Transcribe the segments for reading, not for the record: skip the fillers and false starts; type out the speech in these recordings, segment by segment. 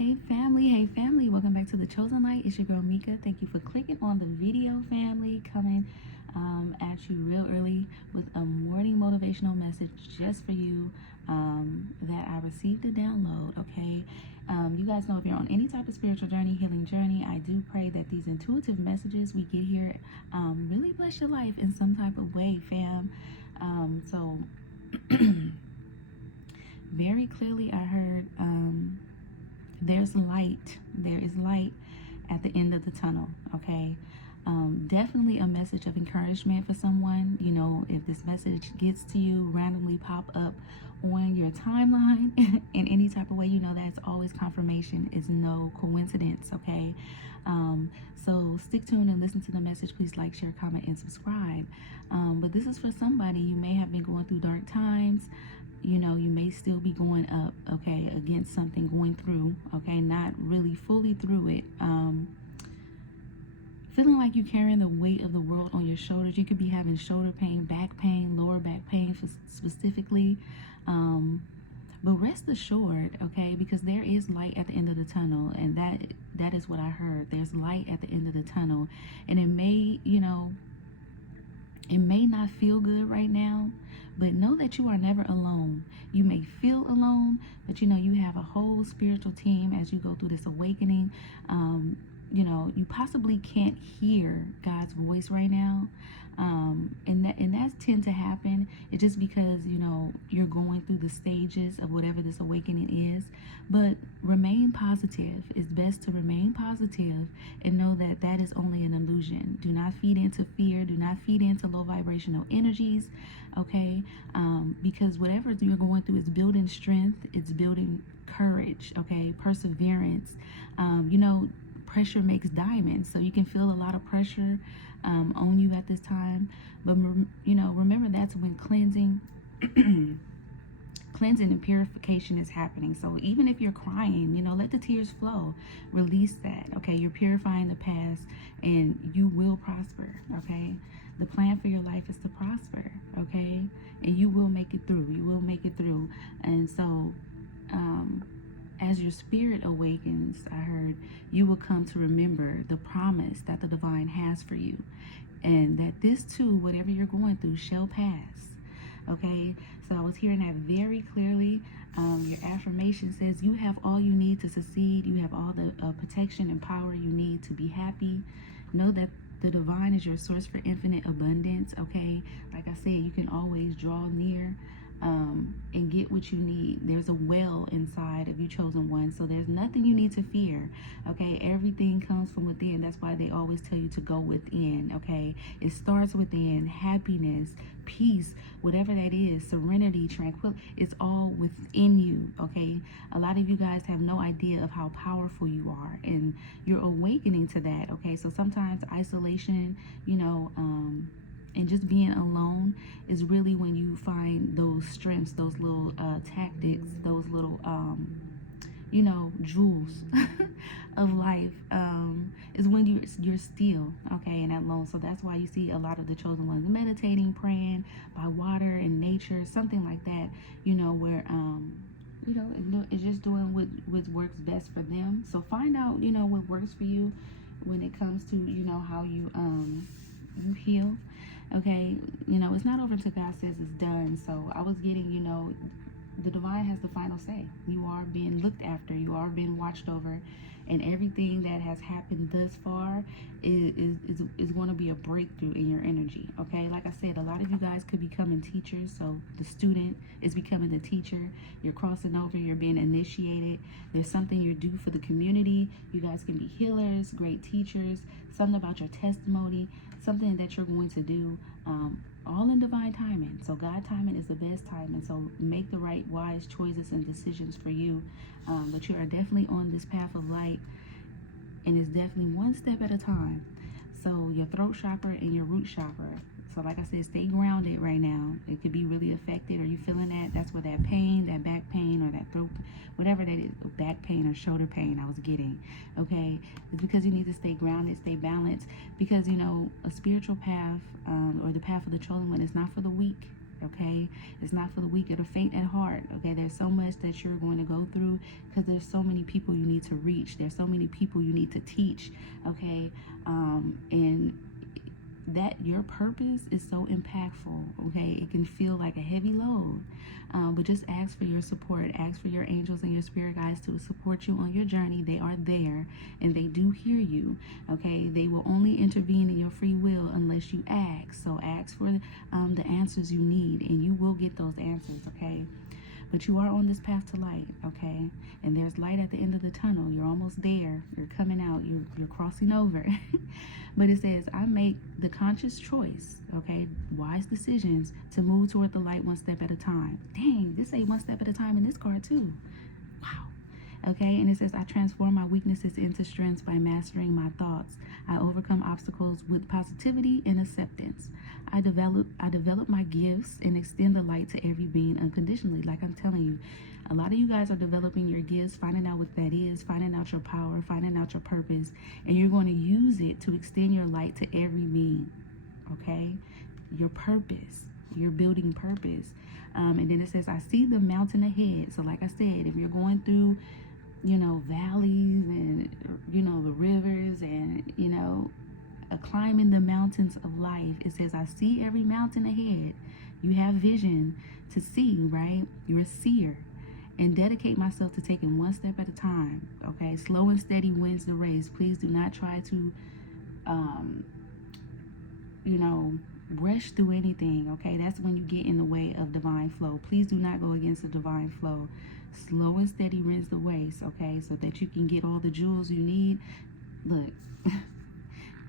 Hey family, welcome back to The Chosen Light. It's your girl Mika. Thank you for clicking on the video, family. Coming at you real early with a morning motivational message just for you that I received a download, okay? You guys know if you're on any type of spiritual journey, healing journey, I do pray that these intuitive messages we get here really bless your life in some type of way, fam. So very clearly I heard there is light at the end of the tunnel, okay? Definitely a message of encouragement for someone. You know, if this message gets to you, randomly pop up on your timeline in any type of way, you know that's always confirmation. It's no coincidence, okay? So stick tuned and listen to the message. Please like, share, comment, and subscribe. But this is for somebody. You may have been going through dark times. You know, you may still be going up, okay, against something, going through, okay, not really fully through it. Feeling like you're carrying the weight of the world on your shoulders. You could be having shoulder pain, back pain, lower back pain specifically. But rest assured, okay, because there is light at the end of the tunnel, and that is what I heard. There's light at the end of the tunnel, and it may, you know, it may not feel good right now, but know that you are never alone. You may feel alone, but you know you have a whole spiritual team as you go through this awakening. You know, you possibly can't hear God's voice right now. And that tend to happen. It's just because, you know, you're going through the stages of whatever this awakening is. But remain positive. It's best to remain positive and know that that is only an illusion. Do not feed into fear. Do not feed into low vibrational energies, okay? Because whatever you're going through is building strength. It's building courage, okay? Perseverance. You know, pressure makes diamonds, so you can feel a lot of pressure on you at this time, but you know, remember that's when cleansing and purification is happening. So even if you're crying, you know, let the tears flow, release that, okay? You're purifying the past and you will prosper, okay? The plan for your life is to prosper, okay? And you will make it through. And so as your spirit awakens, I heard, you will come to remember the promise that the divine has for you. And that this too, whatever you're going through, shall pass. Okay? So I was hearing that very clearly. Your affirmation says you have all you need to succeed. You have all the protection and power you need to be happy. Know that the divine is your source for infinite abundance. Okay? Like I said, you can always draw near and get what you need. There's a well inside of you, chosen one, so there's nothing you need to fear, okay? Everything comes from within. That's why they always tell you to go within, okay? It starts within. Happiness, peace, whatever that is, serenity, tranquility, it's all within you, okay? A lot of you guys have no idea of how powerful you are, and you're awakening to that, okay? So sometimes isolation, you know, and just being alone is really when you find those strengths, those little tactics, those little, you know, jewels of life, is when you're still, okay, and alone. So that's why you see a lot of the chosen ones meditating, praying by water and nature, something like that, you know, where, you know, it's just doing what works best for them. So find out, you know, what works for you when it comes to, you know, how you heal. Okay, you know, it's not over until God says it's done. So I was getting, you know, the divine has the final say. You are being looked after. You are being watched over. And everything that has happened thus far is going to be a breakthrough in your energy. Okay, like I said, a lot of you guys could be becoming teachers. So the student is becoming the teacher. You're crossing over. You're being initiated. There's something you're due for the community. You guys can be healers, great teachers, something about your testimony, something that you're going to do, all in divine timing. So God timing is the best timing. So make the right, wise choices and decisions for you. But you are definitely on this path of light, and it's definitely one step at a time. So your throat chakra and your root chakra. So like I said, stay grounded right now. It could be really affected. Are you feeling that? That's where that pain, that back pain, or that throat, whatever that is, back pain or shoulder pain I was getting, okay? It's because you need to stay grounded, stay balanced. Because, you know, a spiritual path, or the path of the chosen one is not for the weak. okay? It's not for the weak or the faint at heart, okay? There's so much that you're going to go through because there's so many people you need to reach. There's so many people you need to teach, okay? And that your purpose is so impactful, okay? It can feel like a heavy load, but just ask for your support. Ask for your angels and your spirit guides to support you on your journey. They are there and they do hear you, okay? They will only intervene in your free will unless you ask. So ask for the answers you need, and you will get those answers, okay? But you are on this path to light, okay? And there's light at the end of the tunnel. You're almost there. You're coming out. You're crossing over. But it says, I make the conscious choice, okay? Wise decisions to move toward the light one step at a time. Dang, this say one step at a time in this card too. Wow. Okay, and it says, I transform my weaknesses into strengths by mastering my thoughts. I overcome obstacles with positivity and acceptance. I develop my gifts and extend the light to every being unconditionally. Like I'm telling you, a lot of you guys are developing your gifts, finding out what that is, finding out your power, finding out your purpose, and you're going to use it to extend your light to every being, okay? Your purpose. You're building purpose. And then it says, I see the mountain ahead. So like I said, if you're going through, you know, valleys and, you know, the rivers and, you know, climbing the mountains of life, it says, I see every mountain ahead. You have vision to see, right? You're a seer. And dedicate myself to taking one step at a time, okay? Slow and steady wins the race. Please do not try to, you know, rush through anything, okay? That's when you get in the way of divine flow. Please do not go against the divine flow. Slow and steady wins the race, okay? So that you can get all the jewels you need. Look,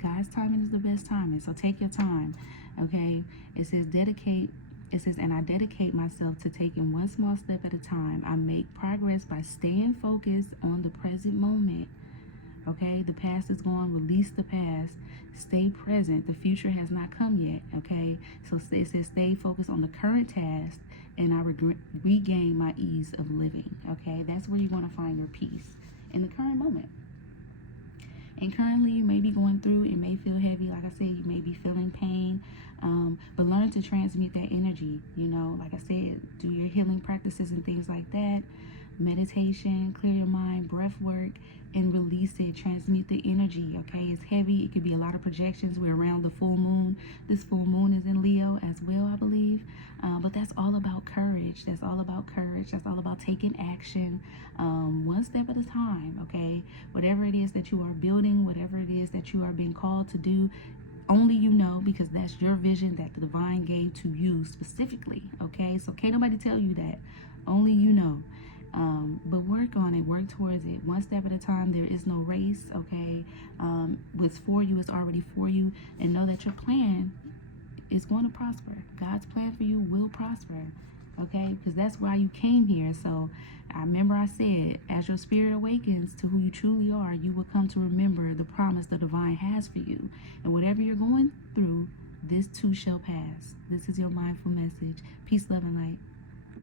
God's timing is the best timing, so take your time, okay? It says and I dedicate myself to taking one small step at a time. I make progress by staying focused on the present moment, okay? The past is gone. Release the past. Stay present. The future has not come yet, okay? So it says stay focused on the current task, and I regain my ease of living, okay? That's where you're going to find your peace, in the current moment. And currently you may be going through, it may feel heavy. Like I said, you may be feeling pain, but learn to transmute that energy. You know, like I said, do your healing practices and things like that. Meditation, clear your mind, breath work, and release it. Transmute the energy, okay? It's heavy. It could be a lot of projections. We're around the full moon. This full moon is in Leo as well, I believe. But that's all about courage. That's all about courage. That's all about taking action, one step at a time, okay? Whatever it is that you are building, whatever it is that you are being called to do, only you know, because that's your vision that the divine gave to you specifically, okay? So can't nobody tell you that. Only you know. But work on it, work towards it, one step at a time. There is no race, okay? What's for you is already for you, and know that your plan is going to prosper. God's plan for you will prosper, okay? Because that's why you came here. So I remember I said, as your spirit awakens to who you truly are, you will come to remember the promise the divine has for you. And whatever you're going through, this too shall pass. This is your mindful message. Peace, love, and light.